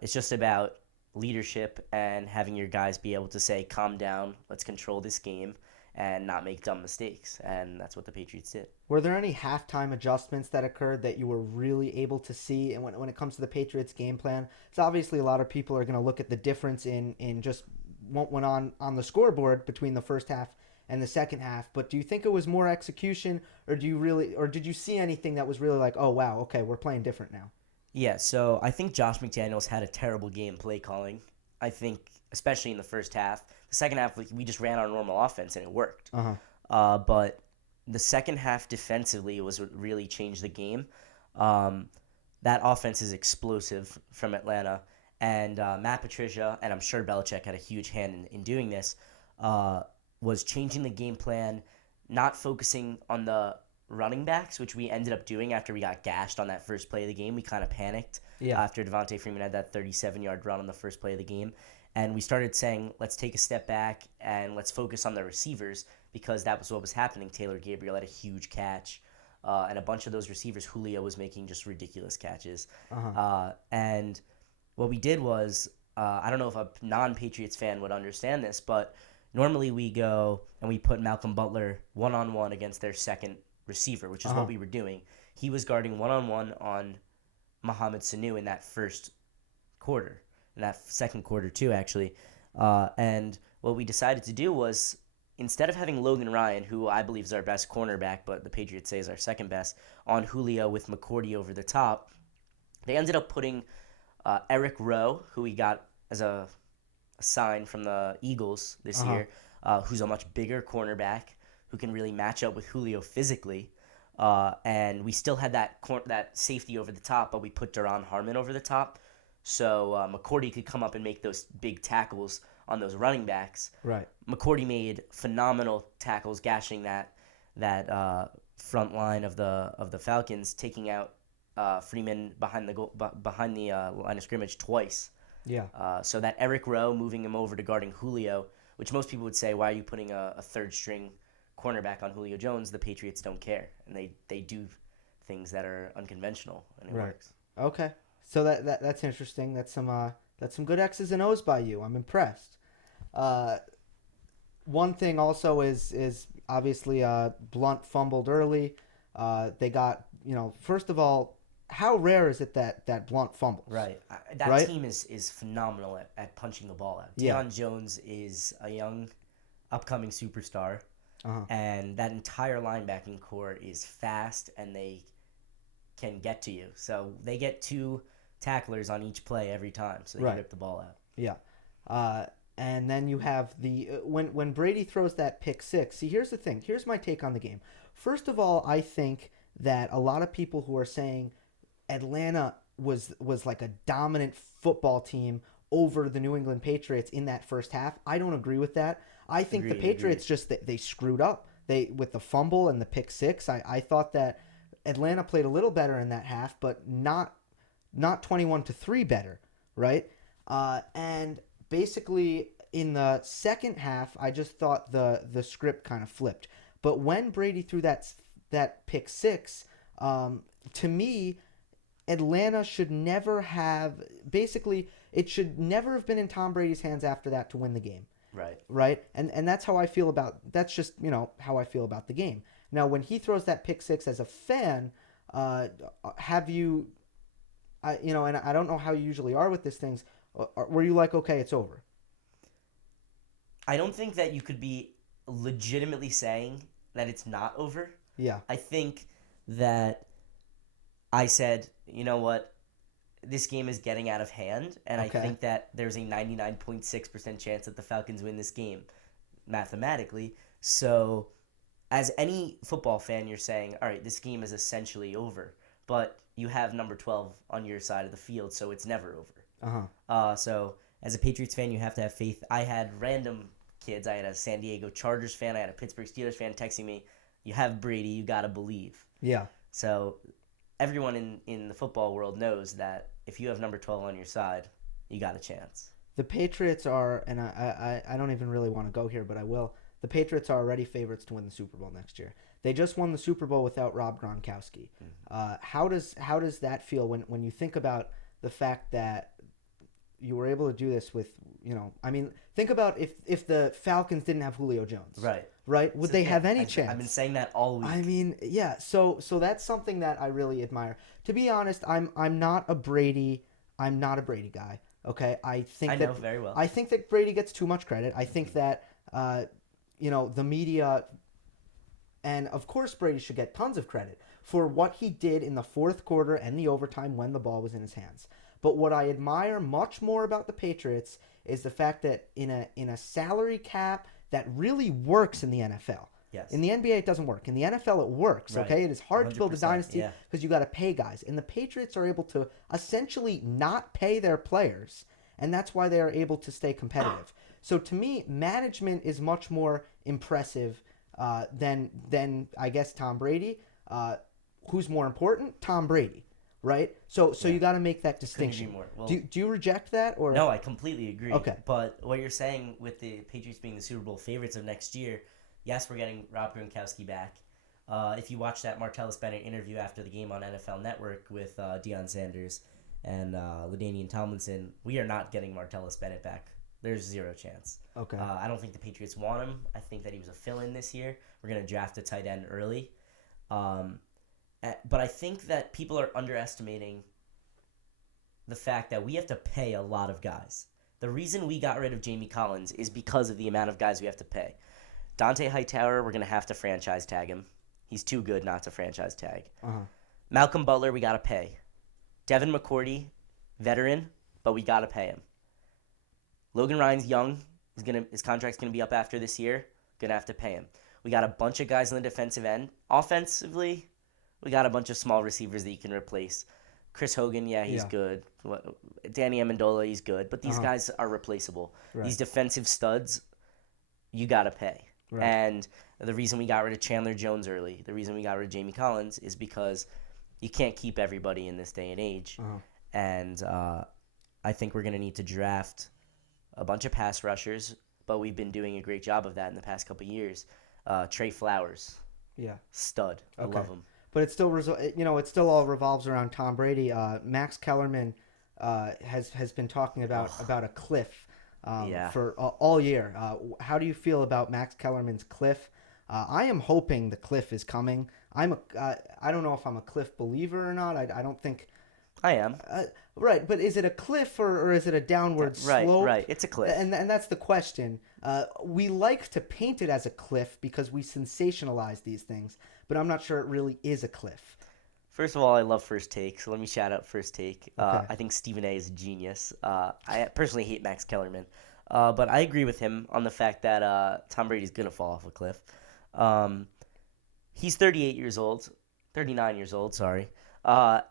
it's just about leadership and having your guys be able to say, calm down, let's control this game, and not make dumb mistakes. And that's what the Patriots did. Were there any halftime adjustments that occurred that you were really able to see? And when it comes to the Patriots game plan, it's obviously a lot of people are going to look at the difference in just what went on the scoreboard between the first half and the second half. But do you think it was more execution, or did you see anything that was really like, oh wow, okay, we're playing different now? Yeah, so I think Josh McDaniels had a terrible game play calling. I think, especially in the first half. The second half, we just ran our normal offense, and it worked. But the second half defensively was what really changed the game. That offense is explosive from Atlanta. And Matt Patricia, and I'm sure Belichick had a huge hand in doing this, was changing the game plan, not focusing on the running backs, which we ended up doing after we got gashed on that first play of the game. We kind of panicked after Devontae Freeman had that 37-yard run on the first play of the game. And we started saying, let's take a step back and let's focus on the receivers, because that was what was happening. Taylor Gabriel had a huge catch, and a bunch of those receivers, Julio was making just ridiculous catches. And what we did was, I don't know if a non-Patriots fan would understand this, but normally we go and we put Malcolm Butler one-on-one against their second receiver, which is what we were doing. He was guarding one-on-one on Mohamed Sanu in that first quarter, in that second quarter too, actually. And what we decided to do was, instead of having Logan Ryan, who I believe is our best cornerback, but the Patriots say is our second best, on Julio with McCourty over the top, they ended up putting Eric Rowe, who we got as a sign from the Eagles this year, who's a much bigger cornerback, who can really match up with Julio physically. And we still had that safety over the top, but we put Duron Harmon over the top. So McCourty could come up and make those big tackles on those running backs. Right. McCourty made phenomenal tackles, gashing that front line of the Falcons, taking out Freeman behind the line of scrimmage twice. Yeah. So that Eric Rowe moving him over to guarding Julio, which most people would say, why are you putting a third string cornerback on Julio Jones? The Patriots don't care, and they do things that are unconventional, and it works. Okay, so that's interesting. That's some good X's and O's by you. I'm impressed. One thing also is obviously Blunt fumbled early. They got, first of all, how rare is it that Blunt fumbles? Right. That team is phenomenal at punching the ball out. Yeah. Deion Jones is a young, upcoming superstar, and that entire linebacking core is fast, and they can get to you. So they get 2 tacklers on each play every time, so they can rip the ball out. Yeah. And then you have when Brady throws that pick six. See, here's the thing. Here's my take on the game. First of all, I think that a lot of people who are saying Atlanta was like a dominant football team over the New England Patriots in that first half, I don't agree with that. I think the Patriots just they screwed up. With the fumble and the pick six. I thought that Atlanta played a little better in that half, but not 21-3 better, right? And basically in the second half, I just thought the script kind of flipped. But when Brady threw that pick six, to me, Atlanta should never have. Basically, it should never have been in Tom Brady's hands after that to win the game. Right. And that's how I feel about. That's just how I feel about the game. Now, when he throws that pick six, as a fan, have you? And I don't know how you usually are with these things. Were you like, okay, it's over? I don't think that you could be legitimately saying that it's not over. Yeah. I think that I said, you know what, this game is getting out of hand, and I think that there's a 99.6% chance that the Falcons win this game mathematically. So as any football fan, you're saying, all right, this game is essentially over, but you have number 12 on your side of the field, so it's never over. So as a Patriots fan, you have to have faith. I had random kids. I had a San Diego Chargers fan. I had a Pittsburgh Steelers fan texting me, you have Brady, you got to believe. Yeah. So everyone in the football world knows that if you have number 12 on your side, you got a chance. The Patriots are, and I don't even really want to go here, but I will. The Patriots are already favorites to win the Super Bowl next year. They just won the Super Bowl without Rob Gronkowski. How does that feel when you think about the fact that you were able to do this with, think about if the Falcons didn't have Julio Jones. Right? Would they have any chance? I've been saying that all week. Yeah. So that's something that I really admire. To be honest, I'm not a Brady guy. Okay, I know very well. I think that Brady gets too much credit. I think that the media, and of course Brady should get tons of credit for what he did in the fourth quarter and the overtime when the ball was in his hands. But what I admire much more about the Patriots is the fact that in a salary cap that really works in the NFL. Yes. In the NBA, it doesn't work. In the NFL, it works. Right. Okay, it is hard to build a dynasty because you got to pay guys, and the Patriots are able to essentially not pay their players, and that's why they are able to stay competitive. So to me, management is much more impressive than I guess Tom Brady. Who's more important? Tom Brady, right? So you got to make that distinction. Well, do you reject that or no? I completely agree. Okay, but what you're saying with the Patriots being the Super Bowl favorites of next year. Yes, we're getting Rob Gronkowski back. If you watch that Martellus Bennett interview after the game on NFL Network with Deion Sanders and LaDainian Tomlinson, we are not getting Martellus Bennett back. There's zero chance. Okay. I don't think the Patriots want him. I think that he was a fill-in this year. We're going to draft a tight end early. But I think that people are underestimating the fact that we have to pay a lot of guys. The reason we got rid of Jamie Collins is because of the amount of guys we have to pay. Dante Hightower, we're going to have to franchise tag him. He's too good not to franchise tag. Malcolm Butler, we got to pay. Devin McCourty, veteran, but we got to pay him. Logan Ryan's young. His contract's going to be up after this year. Going to have to pay him. We got a bunch of guys on the defensive end. Offensively, we got a bunch of small receivers that you can replace. Chris Hogan, he's good. Danny Amendola, he's good. But these guys are replaceable. Right. These defensive studs, you got to pay. Right. And The reason we got rid of Chandler Jones early, the reason we got rid of Jamie Collins is because you can't keep everybody in this day and age. And I think we're going to need to draft a bunch of pass rushers, but we've been doing a great job of that in the past couple of years. Trey Flowers. Yeah. Stud. I love him. But it still, it still all revolves around Tom Brady. Max Kellerman has been talking about a cliff for all year. How do you feel about Max Kellerman's cliff? I am hoping the cliff is coming. I don't know if I'm a cliff believer or not. I don't think I am. Right, but is it a cliff or is it a downward slope? Right, it's a cliff. And that's the question. We like to paint it as a cliff because we sensationalize these things, but I'm not sure it really is a cliff. First of all, I love First Take, so let me shout out First Take. I think Stephen A. is a genius. I personally hate Max Kellerman, but I agree with him on the fact that Tom Brady's going to fall off a cliff. He's 39 years old,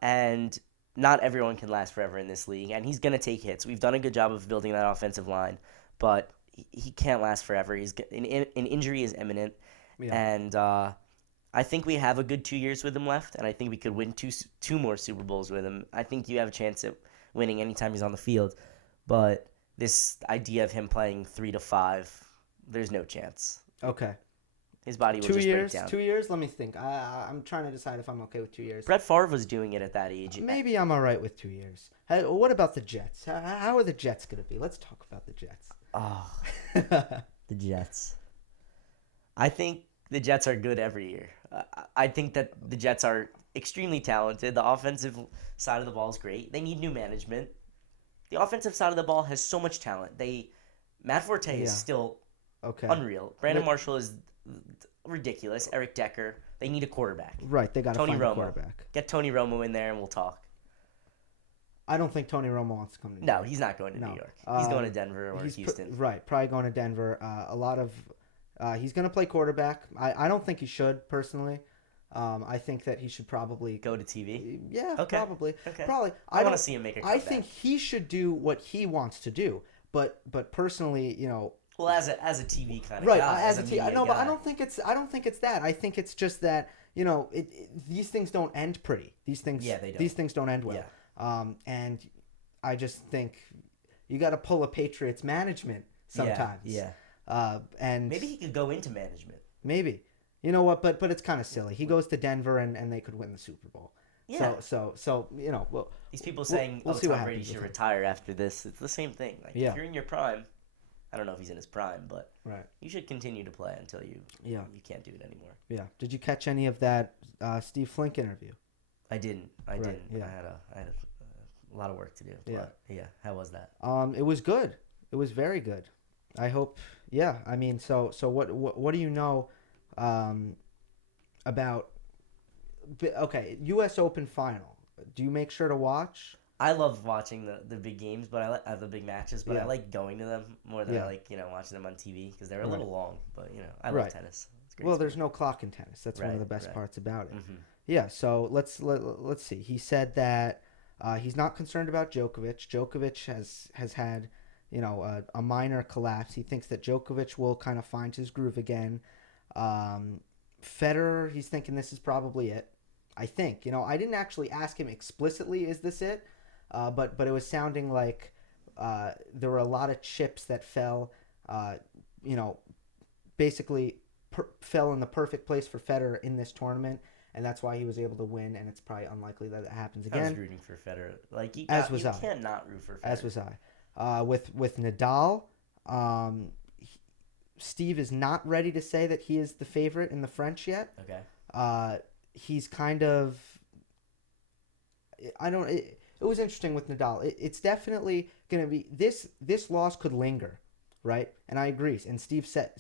and not everyone can last forever in this league, and he's going to take hits. We've done a good job of building that offensive line, but he can't last forever. An injury is imminent, and I think we have a good 2 years with him left, and I think we could win two more Super Bowls with him. I think you have a chance at winning anytime he's on the field, but this idea of him playing 3 to 5, there's no chance. Okay. His body will just break down. 2 years? Let me think. I'm trying to decide if I'm okay with 2 years. Brett Favre was doing it at that age. Maybe I'm all right with 2 years. What about the Jets? How are the Jets going to be? Let's talk about the Jets. Oh, the Jets. I think the Jets are good every year. I think that the Jets are extremely talented. The offensive side of the ball is great. They need new management. The offensive side of the ball has so much talent. Matt Forte is still unreal. Brandon Marshall is ridiculous. Eric Decker. They need a quarterback. Right, they got to find a quarterback. Get Tony Romo in there and we'll talk. I don't think Tony Romo wants to come to New York. No, he's not going to New York. He's going to Denver or Houston. Right, probably going to Denver. He's going to play quarterback. I don't think he should, personally. I think that he should probably go to TV. Yeah, probably. Okay. Probably. I want to see him make a comeback. I think he should do what he wants to do. But personally, well, as a TV kind of right, guy, as a TV, no, but I don't think it's that. I think it's just that these things don't end pretty. These things, they don't. These things don't end well. Yeah. And I just think you got to pull a Patriots management sometimes. Yeah. And maybe he could go into management. Maybe, you know what? But it's kind of silly. He goes to Denver and they could win the Super Bowl. Yeah. So well, these people saying Tom Brady should retire after this. It's the same thing. Like if you're in your prime. I don't know if he's in his prime, but you should continue to play until you can't do it anymore. Yeah. Did you catch any of that Steve Flink interview? I didn't. Yeah. I had a lot of work to do. But yeah. How was that? It was good. It was very good. I hope. Yeah. I mean, so what do you know about? Okay, U.S. Open final. Do you make sure to watch? I love watching the big games, but I like the big matches. But I like going to them more than I like watching them on TV because they're a little long. But I love tennis. It's great. Well, there's no clock in tennis. That's one of the best parts about it. Mm-hmm. Yeah. So let's see. He said that he's not concerned about Djokovic. Djokovic has had a minor collapse. He thinks that Djokovic will kind of find his groove again. Federer, he's thinking this is probably it. I think. I didn't actually ask him explicitly, is this it? But it was sounding like there were a lot of chips that fell, basically fell in the perfect place for Federer in this tournament, and that's why he was able to win, and it's probably unlikely that it happens again. I was rooting for Federer. You can't not root for Federer. As was I. With Nadal, Steve is not ready to say that he is the favorite in the French yet. Okay. He's kind of... It was interesting with Nadal. It's definitely going to be this loss could linger, right? And I agree. And Steve said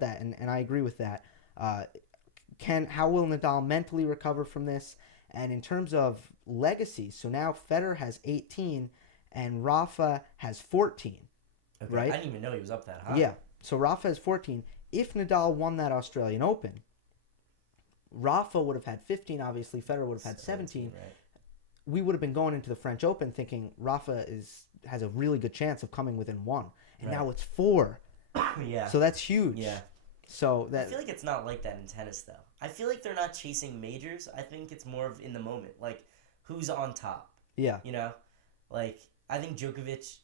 that, and I agree with that. How will Nadal mentally recover from this? And in terms of legacy, so now Federer has 18 and Rafa has 14. Okay. Right? I didn't even know he was up that high. Yeah. So Rafa has 14. If Nadal won that Australian Open, Rafa would have had 15. Obviously, Federer would have had 17. Right. We would have been going into the French Open thinking Rafa has a really good chance of coming within 1. And now it's 4. Yeah. So that's huge. Yeah. So I feel like it's not like that in tennis, though. I feel like they're not chasing majors. I think it's more of in the moment. Like, who's on top? Yeah. You know? Like, I think Djokovic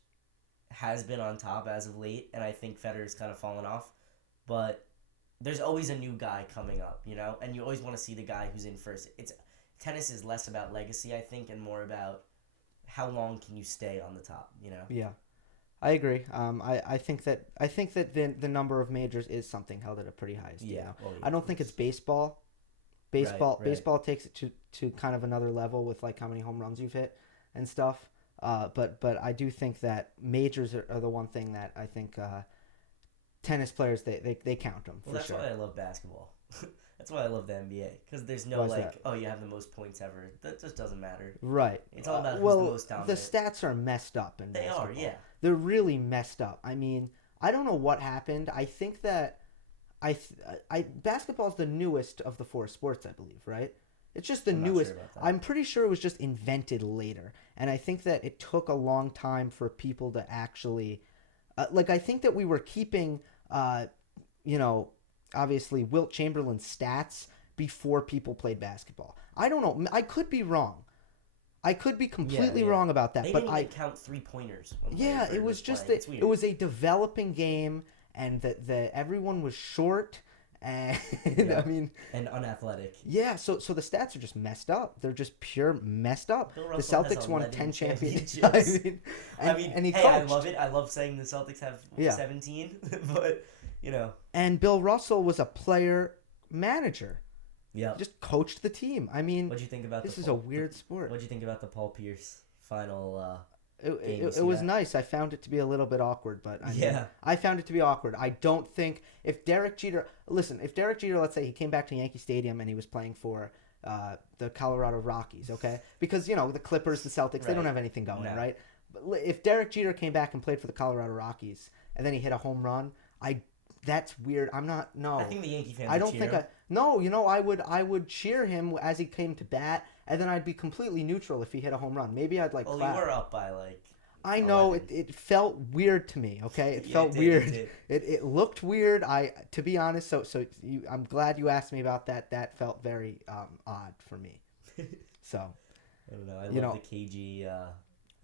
has been on top as of late, and I think Federer's kind of fallen off. But there's always a new guy coming up, you know? And you always want to see the guy who's in first. Tennis is less about legacy, I think, and more about how long can you stay on the top, you know? Yeah. I agree. I think that the number of majors is something held at a pretty high standard. Yeah, well, yeah, I don't think it's baseball. Baseball takes it to kind of another level with like how many home runs you've hit and stuff. But I do think that majors are the one thing that I think tennis players they count them for that's sure. Why I love basketball. That's why I love the NBA, because there's no you have the most points ever. That just doesn't matter. Right. It's all about who's the most dominant. The stats are messed up in basketball. They are, yeah. They're really messed up. I mean, I don't know what happened. I think that basketball is the newest of the four sports, I believe, right? It's just the newest. Not sure about that. I'm pretty sure it was just invented later, and I think that it took a long time for people to actually, I think that we were keeping, obviously Wilt Chamberlain's stats before people played basketball. I don't know. I could be wrong. I could be completely wrong about that. They but didn't even count 3-pointers. Yeah, it was just that it was a developing game, and that everyone was short. And I mean, and unathletic. Yeah, so the stats are just messed up. They're just pure messed up. The Celtics won 10 championships. I mean, and he hey, coached. I love it. I love saying the Celtics have 17, but And Bill Russell was a player manager. Yeah, just coached the team. I mean, what'd you think about this? Is a weird sport. What'd you think about the Paul Pierce final? It was nice. I found it to be a little bit awkward, but I found it to be awkward. I don't think if Derek Jeter, let's say he came back to Yankee Stadium and he was playing for the Colorado Rockies, okay? Because, the Clippers, the Celtics, they don't have anything going, right? But if Derek Jeter came back and played for the Colorado Rockies and then he hit a home run, that's weird. I think the Yankee fans I would cheer him as he came to bat, and then I'd be completely neutral if he hit a home run. Maybe I'd clap. You were up by I know 11. it felt weird to me. Okay, it felt weird. It looked weird. To be honest, I'm glad you asked me about that. That felt very odd for me. So I don't know. I love the KG.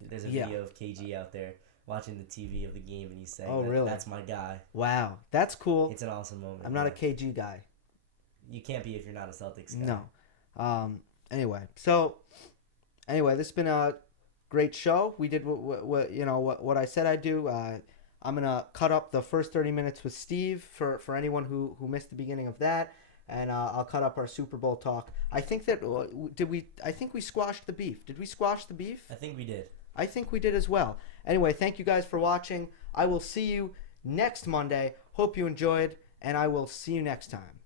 There's a video of KG out there watching the TV of the game, and he's saying, "Oh, really? That's my guy." Wow, that's cool. It's an awesome moment. I'm not a KG guy. You can't be if you're not a Celtics guy. No. Anyway, this has been a great show. We did what I said I'd do. I'm gonna cut up the first 30 minutes with Steve for anyone who missed the beginning of that, and I'll cut up our Super Bowl talk. I think that I think we squashed the beef. Did we squash the beef? I think we did. I think we did as well. Anyway, thank you guys for watching. I will see you next Monday. Hope you enjoyed, and I will see you next time.